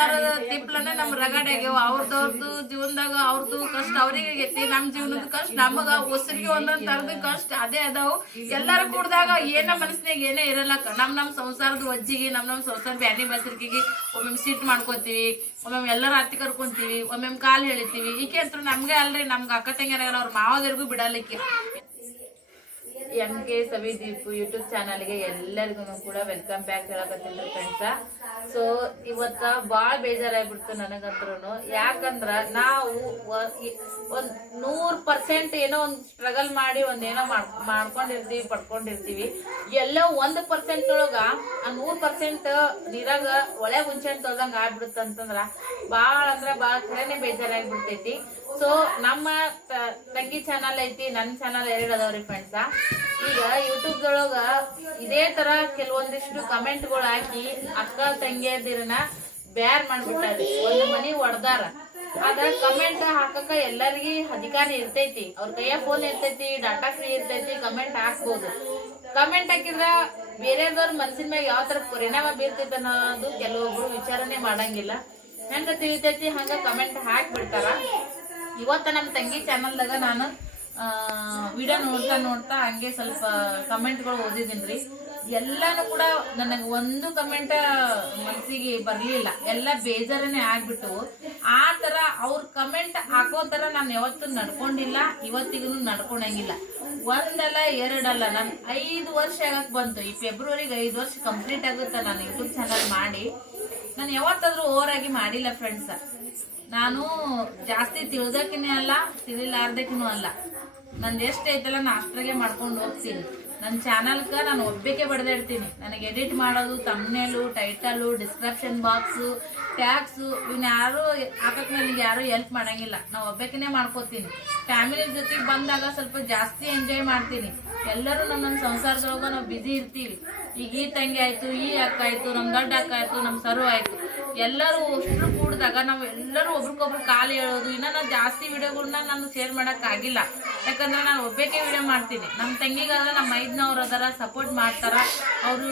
ಸಂಸಾರದ ತಿಪ್ಲನೆ ನಮ್ ರಗಡೆ ಆಗ್ಯಾವ. ಅವ್ರದವ್ರದ್ದು ಜೀವನದಾಗ ಅವ್ರದ್ದು ಕಷ್ಟ ಅವ್ರಿಗೆ ಆಗೈತಿ. ನಮ್ ಜೀವನದ ಕಷ್ಟ, ನಮಗ ಉಸಿರಿಗೆ ಒಂದೊಂದ್ ತರದ ಕಷ್ಟ ಅದೇ ಅದಾವು. ಎಲ್ಲಾರು ಕೂಡ್ದಾಗ ಏನ ಮನಸ್ಸಿನಾಗ ಏನೇ ಇರಲ್ಲ ಕ- ನಮ್ ನಮ್ ಸಂಸಾರದ ಒಜ್ಜಿಗೆ ನಮ್ ನಮ್ ಸಂಸಾರ ಬ್ಯಾನಿ ಬಸರಿಕೆಗೆ ಒಮ್ಮೊಮ್ಮೆ ಸೀಟ್ ಮಾಡ್ಕೋತೀವಿ. ಒಮ್ಮೊಮ್ಮೆ ಎಲ್ಲರ ಹತ್ತಿ ಕರ್ಕೊಂತೀವಿ. ಒಮ್ಮೊಮ್ಮೆ ಕಾಲ್ ಹೇಳಿತೀವಿ ಈಕೆ ಅಂತ ನಮ್ಗೆ ಅಲ್ರಿ, ನಮ್ಗೆ ಅಕ್ಕ ತಂಗಿಯರಾಗ ಅವ್ರ ಮಾವದರಿಗೂ ಬಿಡಲಿಕ್ಕೆ. M K Savi Deep YouTube ಚಾನಲ್ಗೆ ಎಲ್ಲರಿಗೂ ಕೂಡ ವೆಲ್ಕಮ್ ಬ್ಯಾಕ್ ಹೇಳಕತ್ತೀನಿ ಫ್ರೆಂಡ್ಸ ಸೊ ಇವತ್ತ ಬಾಳ ಬೇಜಾರಾಗ್ಬಿಡ್ತು ನನಗಂತ್ರೂ ಯಾಕಂದ್ರ ನಾವು ಒಂದ್ ನೂರ್ ಪರ್ಸೆಂಟ್ ಏನೋ ಒಂದ್ ಸ್ಟ್ರಗಲ್ ಮಾಡಿ ಒಂದೇನೋ ಮಾಡ್ಕೊಂಡಿರ್ತೀವಿ, ಪಡ್ಕೊಂಡಿರ್ತೀವಿ. ಎಲ್ಲೋ ಒಂದ್ ಪರ್ಸೆಂಟ್ ಒಳಗ ಆ ನೂರ್ ಪರ್ಸೆಂಟ್ ನೀರಾಗ ಒಳೆ ಮುಂಚೆ ತೊಳ್ದಂಗ ಆಗ್ಬಿಡುತ್ತಂತಂದ್ರ ಭಾಳ ಅಂದ್ರ ಬಾಳ ಬೇಜಾರಾಗಿ ಬೇಜಾರಾಗ್ಬಿಡ್ತೈತಿ. ಸೊ ನಮ್ಮ ತಂಗಿ ಚಾನಲ್ ಐತಿ ನನ್ನ ಚಾನಲ್ ಎರಡು ಅದಾವ್ರಿ ಫ್ರೆಂಡ್ಸ ಈಗ ಯೂಟ್ಯೂಬ್ ದೊಳಗ ಇದೇ ತರ ಕೆಲವೊಂದಿಷ್ಟು ಕಮೆಂಟ್ಗಳು ಹಾಕಿ ಅಕ್ಕ ತಂಗಿಯದಿರನ ಬ್ಯಾರ್ ಮಾಡ್ಬಿಟ್ಟಾರಿ. ಒಂದು ಮನಿ ಹೊಡ್ದಾರ ಅದ ಕಮೆಂಟ್ ಹಾಕಕ ಎಲ್ಲರಿಗಿ ಅಧಿಕಾರ ಇರ್ತೈತಿ. ಅವ್ರ ಕೈಯ ಫೋನ್ ಇರ್ತೈತಿ ಡಾಟಾ ಫ್ರೀ ಇರ್ತೈತಿ ಕಮೆಂಟ್ ಹಾಕ್ಬೋದು. ಕಮೆಂಟ್ ಹಾಕಿದ್ರ ಬೇರೆದವ್ರ ಮನ್ಸಿನ ಮ್ಯಾಗ ಯಾವ ತರ ಪರಿಣಾಮ ಬೀರ್ತೈತಿ ಅನ್ನೋದು ಕೆಲವೊಬ್ರು ವಿಚಾರನೆ ಮಾಡಂಗಿಲ್ಲ. ಹೆಂಗ ತಿಳಿತೈತಿ, ಹಂಗ ಕಮೆಂಟ್ ಹಾಕ್ಬಿಡ್ತಾರ. ಇವತ್ತ ನಮ್ಮ ತಂಗಿ ಚಾನಲ್ದಾಗ ನಾನು ವಿಡಿಯೋ ನೋಡ್ತಾ ನೋಡ್ತಾ ಹಂಗೆ ಸ್ವಲ್ಪ ಕಮೆಂಟ್ಗಳು ರೀ ಎಲ್ಲಾನು ಕೂಡ ನನಗೆ ಒಂದು ಕಮೆಂಟ್ ಮನಸ್ಸಿಗೆ ಬರ್ಲಿಲ್ಲ. ಎಲ್ಲ ಬೇಜಾರನೇ ಆಗ್ಬಿಟ್ಟು, ಆ ತರ ಅವ್ರ ಕಮೆಂಟ್ ಹಾಕೋ ತರ ನಾನು ಯಾವತ್ತೂ ನಡ್ಕೊಂಡಿಲ್ಲ ಇವತ್ತಿಗೂ ನಡ್ಕೊಂಡಂಗಿಲ್ಲ. ಒಂದಲ್ಲ, ಎರಡಲ್ಲ, ನನ್ ಐದು ವರ್ಷ ಆಗಕ್ ಬಂತು. ಈ ಫೆಬ್ರವರಿಗೆ ಐದು ವರ್ಷ ಕಂಪ್ಲೀಟ್ ಆಗುತ್ತೆ ನಾನು ಯೂಟ್ಯೂಬ್ ಚಾನಲ್ ಮಾಡಿ. ನಾನು ಯಾವತ್ತಾದ್ರೂ ಓವರ್ ಆಗಿ ಮಾಡಿಲ್ಲ ಫ್ರೆಂಡ್ಸ್ ನಾನು ಜಾಸ್ತಿ ತಿಳಿದಕ್ಕಿನೇ ಅಲ್ಲ ತಿಳಿಲಾರ್ದಕ್ಕಿನೂ ಅಲ್ಲ. ನಂದು ಎಷ್ಟು ಐತಲ್ಲ, ನಾ ಅಷ್ಟ್ರಾಗೆ ಮಾಡ್ಕೊಂಡು ಹೋಗ್ತೀನಿ. ನನ್ನ ಚಾನಲ್ಗೆ ನಾನು ಒಬ್ಬಕ್ಕೆ ಬಡ್ದಿಡ್ತೀನಿ ನನಗೆ ಎಡಿಟ್ ಮಾಡೋದು thumbnail title description box tags ಇವನ್ನ ಯಾರು ಹಾಕಕ್ಕೆ ನನಗೆ ಯಾರು ಹೆಲ್ಪ್ ಮಾಡಂಗಿಲ್ಲ. ನಾವು ಒಬ್ಬಕ್ಕೇ ಮಾಡ್ಕೋತೀನಿ. ಫ್ಯಾಮಿಲಿ ಜೊತೆಗೆ ಬಂದಾಗ ಸ್ವಲ್ಪ ಜಾಸ್ತಿ ಎಂಜಾಯ್ ಮಾಡ್ತೀನಿ. ಎಲ್ಲರೂ ನಮ್ಮ ಸಂಸಾರದೊಳಗ ನಾವು ಬಿಜಿ ಇರ್ತೀವಿ. ಈಗ ಈ ತಂಗಿ ಆಯಿತು, ಈ ಅಕ್ಕ ಆಯಿತು ನಮ್ಮ ದೊಡ್ಡ ಅಕ್ಕ ಆಯಿತು ನಮ್ಮ ಸರು ಆಯ್ತು. ಎಲ್ಲರೂ ಒಬ್ರು ಕೂಡಿದಾಗ ನಾವು ಎಲ್ಲರೂ ಒಬ್ರಿಗೊಬ್ರು ಕಾಲು ಹೇಳೋದು, ಇನ್ನ ನಾನು ಜಾಸ್ತಿ ವಿಡಿಯೋಗಳನ್ನ ನಾನು ಶೇರ್ ಮಾಡೋಕ್ಕಾಗಿಲ್ಲ. ಯಾಕಂದ್ರೆ ನಾನು ಒಬ್ಬಕ್ಕೆ ವಿಡಿಯೋ ಮಾಡ್ತೀನಿ. ನಮ್ಮ ತಂಗಿಗಾದ್ರೆ ನಮ್ಮ ಐದನವ್ರು ಅದರ ಸಪೋರ್ಟ್ ಮಾಡ್ತಾರ. ಅವರು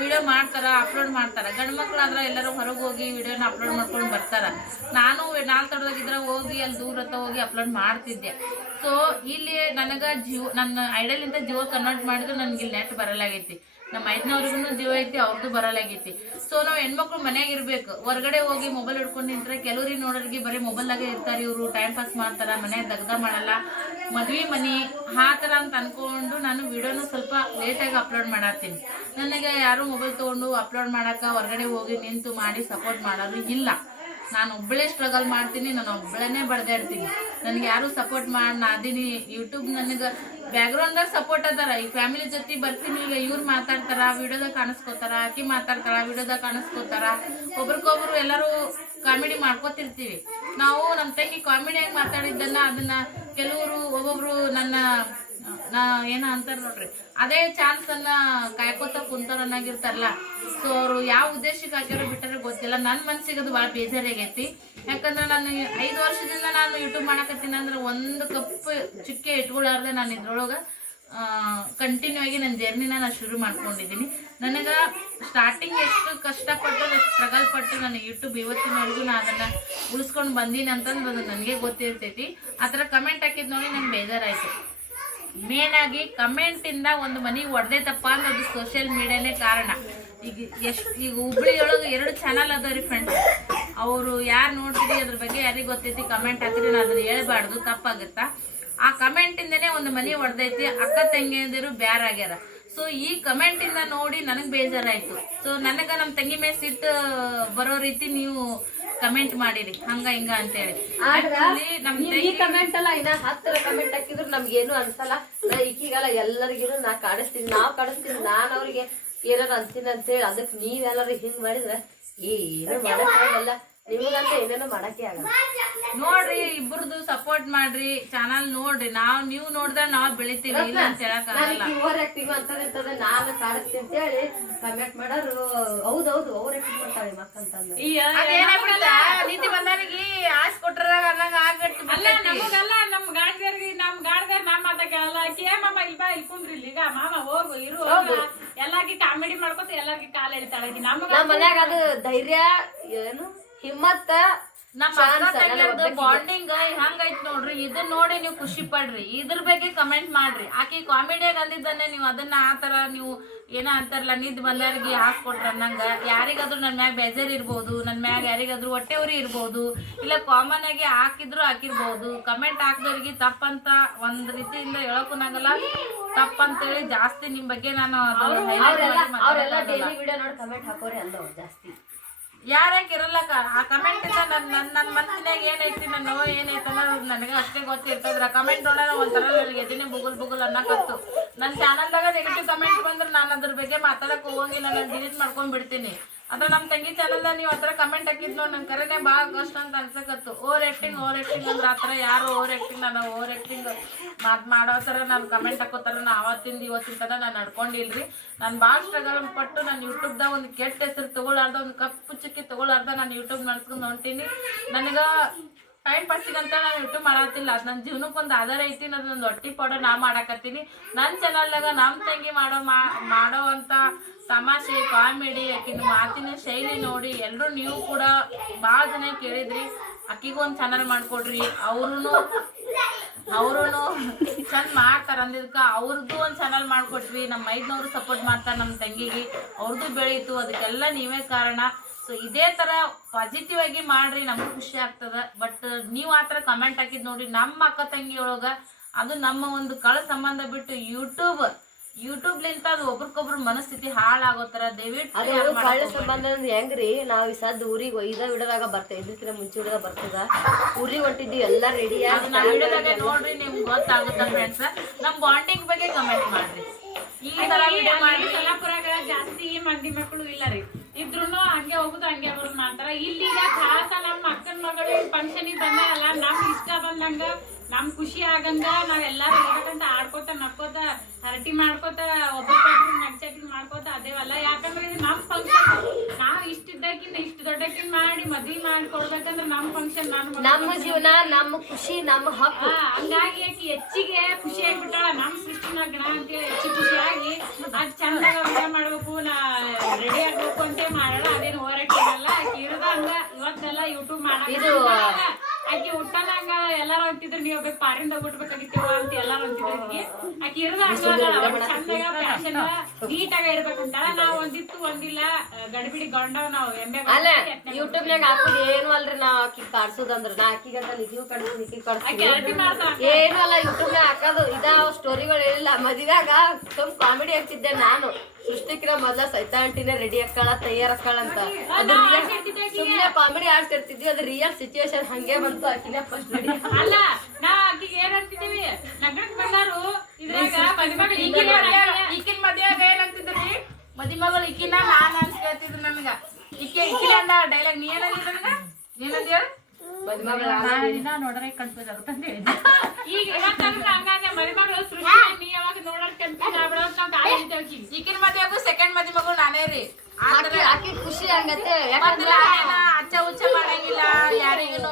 ವಿಡಿಯೋ ಮಾಡ್ತಾರ ಅಪ್ಲೋಡ್ ಮಾಡ್ತಾರ. ಗಂಡು ಮಕ್ಕಳಾದ್ರೆ ಎಲ್ಲರೂ ಹೊರಗೆ ಹೋಗಿ ವಿಡಿಯೋನ ಅಪ್ಲೋಡ್ ಮಾಡ್ಕೊಂಡು ಬರ್ತಾರ. ನಾನು ನಾಲ್ಕು ತಡದಾಗಿದ್ರೆ ಹೋಗಿ ಅಲ್ಲಿ ದೂರ ಹೋಗಿ ಅಪ್ಲೋಡ್ ಮಾಡ್ತಿದ್ದೆ. ಸೊ ಇಲ್ಲಿ ನನಗೆ ಜಿಯೋ, ನನ್ನ ಇಂದ ಜಿಯೋ ಕನ್ವರ್ಟ್ ಮಾಡಿದ್ರು ನನಗೆ ಇಲ್ಲಿ ನೆಟ್ ಬರಲಾಗೈತಿ. ನಮ್ಮ ಐದ್ನವ್ರಿಗೂ ಜೀವ ಐತಿ ಅವ್ರದ್ದು ಬರಲಾಗೈತಿ. ಸೊ ನಾವು ಹೆಣ್ಮಕ್ಳು ಮನೆಯಾಗ ಇರ್ಬೇಕು. ಹೊರಗಡೆ ಹೋಗಿ ಮೊಬೈಲ್ ಹಿಡ್ಕೊಂಡು ನಿಂತ್ರೆ ಕೆಲವ್ರಿಗೆ ನೋಡೋರಿಗೆ ಬರೀ ಮೊಬೈಲ್ನಾಗೆ ಇರ್ತಾರೆ ಇವರು ಟೈಮ್ ಪಾಸ್ ಮಾಡ್ತಾರ, ಮನ್ಯಾಗ ದಗ್ಧ ಮಾಡಲ್ಲ. ಮದ್ವೆ ಮನಿ, ಆ ಥರ ಅಂತ ಅನ್ಕೊಂಡು ನಾನು ವಿಡಿಯೋನು ಸ್ವಲ್ಪ ಲೇಟಾಗಿ ಅಪ್ಲೋಡ್ ಮಾಡತ್ತೀನಿ. ನನಗೆ ಯಾರು ಮೊಬೈಲ್ ತಗೊಂಡು ಅಪ್ಲೋಡ್ ಮಾಡಕ ಹೊರಗಡೆ ಹೋಗಿ ನಿಂತು ಮಾಡಿ ಸಪೋರ್ಟ್ ಮಾಡೋರು ಇಲ್ಲ. ನಾನು ಒಬ್ಬಳೇ ಸ್ಟ್ರಗಲ್ ಮಾಡ್ತೀನಿ, ನಾನು ಒಬ್ಬಳೇ ಬಡ್ದಾಡ್ತೀನಿ ನನಗೆ ಯಾರು ಸಪೋರ್ಟ್ ಮಾಡಿ ನಾ ಅದೀನಿ ಯೂಟ್ಯೂಬ್ ನನಗೆ ಬ್ಯಾಕ್ಗ್ರೌಂಡ್ದಾಗ ಸಪೋರ್ಟ್ ಅದಾರ. ಈ ಫ್ಯಾಮಿಲಿ ಜೊತೆ ಬರ್ತೀನಿ, ಈಗ ಇವ್ರು ಮಾತಾಡ್ತಾರ ವಿಡಿಯೋದಾಗ ಕಾಣಿಸ್ಕೋತಾರ, ಆಕಿ ಮಾತಾಡ್ತಾರ ವಿಡಿಯೋದಾಗ ಕಾಣಿಸ್ಕೋತಾರ. ಒಬ್ರಿಗೊಬ್ರು ಎಲ್ಲರೂ ಕಾಮಿಡಿ ಮಾಡ್ಕೋತಿರ್ತೀವಿ. ನಾವು ನಮ್ಮ ತಂಗಿ ಕಾಮಿಡಿಯಾಗಿ ಮಾತಾಡಿದ್ದನ್ನ, ಅದನ್ನ ಕೆಲವರು, ಒಬ್ಬೊಬ್ರು ನನ್ನ ನಾ ಏನ ಅಂತಾರ ನೋಡ್ರಿ. ಅದೇ ಚಾನ್ಸ್ ಅನ್ನ ಕಾಯ್ಕೋತ ಕುಂತವನ್ನಾಗಿರ್ತಾರಲ್ಲ ಸೊ ಅವ್ರು ಯಾವ ಉದ್ದೇಶಕ್ಕೆ ಹಾಕ್ಯಾರೋ ಬಿಟ್ಟರೆ ಗೊತ್ತಿಲ್ಲ. ನನ್ನ ಮನ್ಸಿಗೆ ಅದು ಭಾಳ ಬೇಜಾರಾಗೈತಿ. ಯಾಕಂದ್ರೆ ನಾನು ಐದು ವರ್ಷದಿಂದ ನಾನು ಯೂಟ್ಯೂಬ್ ಮಾಡಕತ್ತೀನಿ ಅಂದ್ರೆ ಒಂದು ಕಪ್ ಚುಕ್ಕೆ ಇಟ್ಕೊಳಾರ್ದೆ ನಾನು ಇದ್ರೊಳಗ ಕಂಟಿನ್ಯೂ ಆಗಿ ನನ್ನ ಜರ್ನಿನ ನಾನು ಶುರು ಮಾಡ್ಕೊಂಡಿದ್ದೀನಿ. ನನಗೆ ಸ್ಟಾರ್ಟಿಂಗ್ ಎಷ್ಟು ಕಷ್ಟಪಟ್ಟು ಸ್ಟ್ರಗಲ್ ಪಟ್ಟು ನಾನು ಯೂಟ್ಯೂಬ್ ಇವತ್ತಿನವರೆಗೂ ನಾನು ಅದನ್ನ ಉಳಿಸ್ಕೊಂಡು ಬಂದೀನಿ ಅಂತಂದ್ರೆ ಅದು ನನಗೆ ಗೊತ್ತಿರ್ತೈತಿ. ಆ ಥರ ಕಮೆಂಟ್ ಹಾಕಿದ್ ನೋಡಿ ನಂಗೆ ಬೇಜಾರಾಯ್ತು. ಮೇನ್ ಆಗಿ ಕಮೆಂಟ್ ಇಂದ ಒಂದು ಮನಿ ಒಡ್ದೈತಪ್ಪ ಅನ್ನೋದು ಸೋಷಿಯಲ್ ಮೀಡಿಯಾನೇ ಕಾರಣ. ಈಗ ಎಷ್ಟು, ಈಗ ಹುಬ್ಳಿಯೊಳಗೆ ಎರಡು ಚಾನಲ್ ಅದಾವ್ರಿ ಫ್ರೆಂಡ್ಸ್ ಅವರು ಯಾರು ನೋಡ್ತೀರಿ ಅದ್ರ ಬಗ್ಗೆ ಯಾರಿಗೆ ಗೊತ್ತೈತಿ ಕಮೆಂಟ್ ಹಾಕಿದ್ರೆ ನಾನು ಅದನ್ನ ಹೇಳ್ಬಾರ್ದು, ತಪ್ಪಾಗುತ್ತಾ? ಆ ಕಮೆಂಟ್ ಇಂದನೇ ಒಂದು ಮನಿ ಹೊಡೆದೈತಿ ಅಕ್ಕ ತಂಗಿಯಂದಿರು ಬ್ಯಾರ್ ಆಗ್ಯಾರ. ಸೊ ಈ ಕಮೆಂಟ್ ಇಂದ ನೋಡಿ ನನಗ್ ಬೇಜಾರಾಯ್ತು. ಸೊ ನನಗ ನಮ್ ತಂಗಿ ಮೇಲೆ ಸಿಟ್ಟು ಬರೋ ರೀತಿ ನೀವು ಕಮೆಂಟ್ ಮಾಡಿರಿ. ಹಂಗ ಹಿಂಗ ಅಂತೇಳಿ ಈ ಕಮೆಂಟ್ ಅಲ್ಲ ಇನ್ನ ಹತ್ತರ ಕಮೆಂಟ್ ಹಾಕಿದ್ರು ನಮ್ಗೇನು ಅನ್ಸಲ್ಲ. ನಾ ಈಗೀಗಲ್ಲ ಎಲ್ಲರಿಗೂ ನಾ ಕಾಡಿಸ್ತೀನಿ ನಾವ್ ಕಾಡಿಸ್ತೀನಿ ನಾನ್ ಅವ್ರಿಗೆ ಏನಾರ ಅಂತೀನಿ ಅಂತ ಹೇಳಿ ಅದಕ್ ನೀವೆಲ್ಲರೂ ಹಿಂಗ್ ಮಾಡಿದ್ರೆ ಏನು ಮಾಡಕ್ಕಾಗಲ್ಲ ನಿಮಗಂತ ಏನೇನೋ ಮಾಡಕ್ಕೆ ಆಗಲ್ಲ. ನೋಡ್ರಿ ಇಬ್ರದು ಸಪೋರ್ಟ್ ಮಾಡ್ರಿ ಚಾನಲ್ ನೋಡ್ರಿ. ನಾವ್ ನೀವು ನೋಡ್ದ ನಾವ್ ಬೆಳಿತೀವಿ ಇಲ್ಲ ಅಂತ ಹೇಳಕ್ ಆಗಲ್ಲ. ನನಗೆ ಓವರ್ ಆಕ್ಟಿಂಗ್ ಅಂತದಿರ್ತದೆ ನಾನು ಕಾಡಿಸ್ತೀನಿ ಅಂತ ಹೇಳಿ ಕಮೆಂಟ್ ಮಾಡೋರು ಹೌದೌದು ಓವರ್ ಆಕ್ಟಿಂಗ್ ಮಾಡ್ತಾಳೆ ನೀತಿ ಬಂದವರಿಗೆ ಆಸ್ ಕೊಟ್ರ ಅನ್ನಂಗ ಆಗ್ಬಿಡ್ತು ಅಲ್ಲ ನಮಗಲ್ಲ ನಮ್ ಗಾಡ್ಗರ್ಗಿ ನಮ್ ಗಾಡ್ಗರ್ ನಮ್ಮ ಮಾತ ಕೇಳಲ್ಲ. ಕೇ ಮಾಮ ಇಲ್ಲಿ ಬಾ ಇಲ್ಲಿ ಕುಂದ್ರಿ ಇಲ್ಲಿ. ಈಗ ಮಾಮ ಹೋಗು ಇರು. ಎಲ್ಲಾರ್ಗಿ ಕಾಮಿಡಿ ಮಾಡ್ಕೊತ ಎಲ್ಲಾರ್ಗಿ ಕಾಲ್ ಹೇಳ್ತಾಳಿ ನಮ್ಗ ಮನ್ಯಾಗ ಅದು ಧೈರ್ಯ ಏನು? ಹಿಮ್ಮತ್ತ ನಮ್ಮ ಬಾಂಡಿಂಗ್ ಹೆಂಗೈತಿ ನೋಡ್ರಿ ಇದನ್ನ ನೋಡಿ ನೀವು ಖುಷಿ ಪಡ್ರಿ. ಇದ್ರ ಬಗ್ಗೆ ಕಮೆಂಟ್ ಮಾಡ್ರಿ. ಆಕಿ ಕಾಮಿಡಿಯಾಗ ಅಂದಿದ್ದನ್ನೇ ನೀವು ಅದನ್ನ ಆತರ ನೀವು ಏನ ಅಂತಾರಲ್ಲ ನಿದ್ ಬಂದವ್ರಿಗೆ ಹಾಕ್ಕೊಟ್ರ ನಂಗ ಯಾರಿಗಾದ್ರೂ ನನ್ ಮ್ಯಾಗ ಬೇಜಾರ್ ಇರ್ಬೋದು ನನ್ ಮ್ಯಾಗ ಯಾರಿಗಾದ್ರೂ ಹೊಟ್ಟೆ ಉರಿ ಇರ್ಬೋದು ಇಲ್ಲ ಕಾಮನ್ ಆಗಿ ಹಾಕಿದ್ರು ಹಾಕಿರ್ಬೋದು. ಕಮೆಂಟ್ ಹಾಕ್ದವ್ರಿಗೆ ತಪ್ಪಂತ ಒಂದ್ ರೀತಿಯಿಂದ ಹೇಳಕ್ಕೂನಾಗಲ್ಲ ತಪ್ಪಂತೇಳಿ ಜಾಸ್ತಿ ನಿಮ್ ಬಗ್ಗೆ ನಾನು ಜಾಸ್ತಿ. ಯಾರ್ಯಾಕೆ ಇರಲ್ಲ ಕ- ಆ ಕಮೆಂಟ್ ನನ್ನ ನನ್ನ ನನ್ನ ನನ್ ಮನ್ಸಿನಾಗ ಏನೈತಿ? ನನ್ನ ನೋವು ಏನೈತಿ ನನಗೆ ಅಷ್ಟೇ ಗೊತ್ತಿರ್ತದ್ರ ಕಮೆಂಟ್ ನೋಡೋಣ ಒಂಥರ ನನಗೆ ಎದಿನೇ ಬುಗುಲ್ ಬುಗುಲ್ ಅನ್ನಕತ್ತು. ನನ್ನ ಚಾನಲ್ದಾಗ ನೆಗೆಟಿವ್ ಕಮೆಂಟ್ ಬಂದ್ರೆ ನಾನು ಅದ್ರ ಬಗ್ಗೆ ಮಾತಾಡಕ್ ಹೋಗಂಗಿಲ್ಲ. ನಾನು ಡಿಲೀಟ್ ಮಾಡ್ಕೊಂಡ್ ಅದ್ರ ನಮ್ಮ ತಂಗಿ ಚಾನಲ್ ನೀವ್ ಆತರ ಕಮೆಂಟ್ ಹಾಕಿದ್ಲು ನನ್ ಕರೆನೆ ಭಾಳ ಕಷ್ಟ ಅಂತ ಅನ್ಸಕತ್ತು. ಓವರ್ ಆಕ್ಟಿಂಗ್ ಓವರ್ ಆಕ್ಟಿಂಗ್ ಅಂದ್ರ ಆತರ ಯಾರು ಓವರ್ ಆಕ್ಟಿಂಗ್ ನಾನು ಓವರ್ ಆಕ್ಟಿಂಗ್ ಮಾತ್ ಮಾಡೋ ತರ ನಾನು ಕಮೆಂಟ್ ಹಾಕೋತಾರ ನಾ ಅವತ್ತಿಂದ ಇವತ್ತಿನ ತನ ನಾನು ನಡ್ಕೊಂಡಿಲ್ರಿ. ನಾನು ಭಾಳ ಸ್ಟ್ರಗಲ್ ಪಟ್ಟು ನಾನು ಯೂಟ್ಯೂಬ್ದಾಗ ಒಂದು ಕೆಟ್ಟ ಹೆಸರು ತಗೊಳಾರ್ದ, ಒಂದು ಕಪ್ಪು ಚಿಕ್ಕಿ ತಗೊಳಾರ್ದ ನಾನು ಯೂಟ್ಯೂಬ್ ನಡ್ಸ್ಕೊಂಡು ಹೊಂಟೀನಿ. ನನಗೆ ಟೈಮ್ ಪಾಸಿಗಂತ ನಾನು ಯೂಟ್ಯೂಬ್ ಮಾಡತ್ತಿಲ್ಲ ಅದು ನನ್ನ ಜೀವನಕ್ಕೆ ಒಂದು ಆಧಾರ ಐತಿ ಅದೊಂದು ಹೊಟ್ಟಿ ಪಾಡೋ ನಾ ಮಾಡಾಕತ್ತೀನಿ. ನನ್ನ ಚಾನಲ್ದಾಗ ನಮ್ಮ ತಂಗಿ ಮಾಡೋ ಮಾಡೋ ಅಂತ ತಮಾಷೆ, ಕಾಮಿಡಿ, ಆಕಿನ ಮಾತಿನ ಶೈಲಿ ನೋಡಿ ಎಲ್ಲರೂ ನೀವು ಕೂಡ ಭಾಳ ಜನ ಕೇಳಿದ್ರಿ. ಆಕಿಗೂ ಒಂದು ಚಾನಲ್ ಮಾಡಿಕೊಡ್ರಿ. ಅವ್ರೂ ಅವರು ಚಂದ ಮಾಡ್ತಾರ ಅಂದಿದ್ಕ ಅವ್ರದ್ದು ಒಂದು ಚಾನಲ್ ಮಾಡ್ಕೊಟ್ವಿ. ನಮ್ಮ ಐದ್ನವ್ರು ಸಪೋರ್ಟ್ ಮಾಡ್ತಾರೆ ನಮ್ಮ ತಂಗಿಗೆ. ಅವ್ರದ್ದು ಬೆಳೀತು. ಅದಕ್ಕೆಲ್ಲ ನೀವೇ ಕಾರಣ. ಸೊ ಇದೇ ತರ ಪಾಸಿಟಿವ್ ಆಗಿ ಮಾಡ್ರಿ. ನಮ್ಗೆ ಖುಷಿ ಆಗ್ತದ. ಬಟ್ ನೀವು ಆ ಥರ ಕಮೆಂಟ್ ಹಾಕಿದ್ ನೋಡಿ ನಮ್ಮ ಅಕ್ಕ ತಂಗಿಯೊಳಗ ಅದು ನಮ್ಮ ಒಂದು ಕಳ ಸಂಬಂಧ ಬಿಟ್ಟು ಯೂಟ್ಯೂಬ್ ಯೂಟ್ಯೂಬ್ಲಿಂತ ಅದು ಒಬ್ರಿಗೊಬ್ರ ಮನಸ್ಥಿತಿ ಹಾಳಾಗೋತರ ದಯವಿಟ್ಟು ಕಳ್ಳ. ಸಂಬಂಧ ಅಂದ್ರೆ ಹೆಂಗ್ರಿ? ನಾವ್ ಈ ಸದ್ ಊರಿಗೆ ಒಯ್ದ ವಿಡದಾಗ ಬರ್ತೇವೆ ಇದಕ್ಕಿಂತ ಮುಂಚೆ ವಿಡದ ಬರ್ತದ. ಊರಿಗೆ ಹೊಂಟಿದ್ವಿ ಎಲ್ಲಾ ರೆಡಿ ವಿಡಿಯೋದಾಗ ನೋಡ್ರಿ ನಿಮ್ಗೆ ಗೊತ್ತಾಗುತ್ತ ಫ್ರೆಂಡ್ಸ್ ನಮ್ಮ ಬಾಂಡಿಂಗ್ ಬಗ್ಗೆ ಕಮೆಂಟ್ ಮಾಡ್ರಿ. ಈ ತರ ವಿಡಿಯೋ ಮಾಡಿ ಸೊಲ್ಲಾಪುರಾಗ ಜಾಸ್ತಿ ಮಂದಿ ಮಕ್ಕಳು ಇಲ್ಲ ರೀ. ಇದ್ರೂನು ಹಂಗೆ ಹೋಗುದು ಹಂಗೆ ಬರೋದು ಮಾಡ್ತಾರ ಇಲ್ಲಿಗ ಖಾಸ ನಮ್ಮ ಅಕ್ಕನ ಮಗಳು ಫಂಕ್ಷನ್ ಬಂದಾರಲ್ಲ ನಮ್ ಇಷ್ಟ ಬಂದಂಗ ನಮ್ ಖುಷಿ ಆಗಂಗ ನಾವ್ ಎಲ್ಲಾರು ಇರ್ಬೇಕಂತ ಆಡ್ಕೋತ ನಕ್ಕೋತ ಹರಟಿ ಮಾಡ್ಕೋತ ಒಬ್ಬರು ನಡ್ಚಾಟಿ ಮಾಡ್ಕೋತ ಅದೇವಲ್ಲ ಯಾಕಂದ್ರೆ ಇದು ನಮ್ ಫಂಕ್ಷನ್ ನಾವ್ ಇಷ್ಟಿದ್ದಕ್ಕಿಂತ ಇಷ್ಟು ದೊಡ್ಡಕ್ಕಿಂತ ಮಾಡಿ ಮದ್ವಿ ಮಾಡಿ ಕೊಡ್ಬೇಕಂದ್ರೆ ನಮ್ ಫಂಕ್ಷನ್ ನಾನು ನಮ್ಮ ಜೀವನ ನಮ್ಮ ಖುಷಿ ನಮ್ಮ ಹಕ್ಕು. ಹಾ, ಹಂಗಾಗಿ ಆಕಿ ಹೆಚ್ಚಿಗೆ ಖುಷಿ ಆಗ್ಬಿಟ್ಟಾಳ. ನಮ್ ಸೃಷ್ಟಿನ ಗಣ ಅಂತೇಳಿ ಹೆಚ್ಚು ಖುಷಿಯಾಗಿ ಅದ್ ಚಂದ ಊಟ ಮಾಡ್ಬೇಕು ನಾ ರೆಡಿ ಆಗ್ಬೇಕು ಅಂತ ಮಾಡಲ್ಲ ಅದೇನು ಹೋರಾಟಿರಲ್ಲ ಆಕಿ ಇರದ ಹಂಗ. ಇವತ್ತೆಲ್ಲ ಯೂಟ್ಯೂಬ್ ಮಾಡ ಆಕಿ ಹುಟ್ಟಲಂಗ ಎಲ್ಲಾರು ಅಂತಿದ್ರು ನೀವು ಬೇಕು ಪಾರಿಂದ ಹೋಗ್ಬಿಡ್ಬೇಕಾಗಿತ್ತು ಅಂತ ಎಲ್ಲಾರು ಅಂತಿದ್ರು ಆಕಿ. ಆಕಿ ಇರೋದ ನೀಟ್ ಚಂದಾಗ ಫ್ಯಾಷನ್ ನೀಟಾಗ ನಾವ್ ಒಂದಿತ್ತು ಒಂದಿಲ್ಲ ಗಡಿಬಿಡಿ ಗೊಂಡ ನಾವು ಎಮ್ಮೆ ಅಲ್ಲ ಯೂಟ್ಯೂಬ್ ನಾಗ ಹಾಕೋದು ಏನು ಅಲ್ರಿ ನಾವ್ ಆಕಿ ಕಾಡ್ಸೋದಂದ್ರ ನಾ ಆಕಿಗಂತ ನಿಧಿಗೂ ಕಡ್ಸಿ ನಿಕ್ಕಿ ಆಕಿ ಅರಟಿ ಮಾಡ್ತಾಳ ಏನು ಅಲ್ಲ ಯೂಟ್ಯೂಬ್ ನಾಗ ಹಾಕೋದು. ಇದ ಸ್ಟೋರಿಗಳು ಹೇಳಿಲ್ಲ. ಮದಿದಾಗ ಸುಮ್ ಕಾಮಿಡಿ ಆಗ್ತಿದ್ದೆ ನಾನು. ಸೃಷ್ಟಿಕಿರ ಮೊದ್ಲ ಸೈತಾಂಟಿನೇ ರೆಡಿ ಹಾಕಳ ತಯಾರ್ ಹಾಕಳ ಅಂತ. ಅದು ಸುಮ್ನೆ ಕಾಮಿಡಿ ಆಡ್ತಿರ್ತಿದ್ವಿ ಅದು ರಿಯಲ್ ಸಿಚುವೇಶನ್ ಹಂಗೆ ಬಂತು ಆಕಿನೇ ಫಸ್ಟ್ ರೆಡಿ ಅಲ್ಲ ನಾ ಆಕಿಗೆ ಏನ್ ಅಂತಿದ್ದೀವಿ ನಗರಕ್ಕೆ ಬಂದಾರು ಇದ್ರಾಗ ಮದುಮಗಳು ಈಕಿನ ಈಕಿನ ಮದ್ವೆಯಾಗ ಏನ್ ಅಂತಿದ್ರಿ ಮಗಳು ಈಕಿನ ನಾನು ಅಂತ ಕೇಳ್ತಿದ್ರು ನನಗ. ಈಕೆ ಈಕಿನ ಅಂದ ಡೈಲಾಗ್ ನೀ ಏನಂದಿದ್ದ ನನಗ? ನೀನಂದ ಹೇಳು ಮದಿಮಗಳು ನೋಡ್ರೆ ಕನ್ಫ್ಯೂಸ್ ಅಂತ ಹೇಳಿದ್ದೆ. ಈಗ ಇವತ್ತಂದ್ರ ಹಂಗಾನೆ ಮದುಮಗಳು ಸೃಷ್ಟಿ ನೀ ಯಾವಾಗ ನೋಡಕ್ ಕನ್ಫ್ಯೂಸ್ ಆಗ್ಬಿಡೋದ್ ನಾವ್ ಕಾಲಿದ್ದೆ ಆಕಿಗೆ. ಈಕಿನ ಮದ್ವೆಗೂ ಸೆಕೆಂಡ್ ಮದುವೆ ಮಗಳು ನಾನೇ ರೀ. ಆದ್ರೆ ಆಕಿ ಖುಷಿ ಆಗತ್ತೆ ಯಾಕಂದ್ರೆ ಅಚ್ಚ ಉಚ್ಚ ಮಾಡಂಗಿಲ್ಲ ಯಾರಿಗೇನು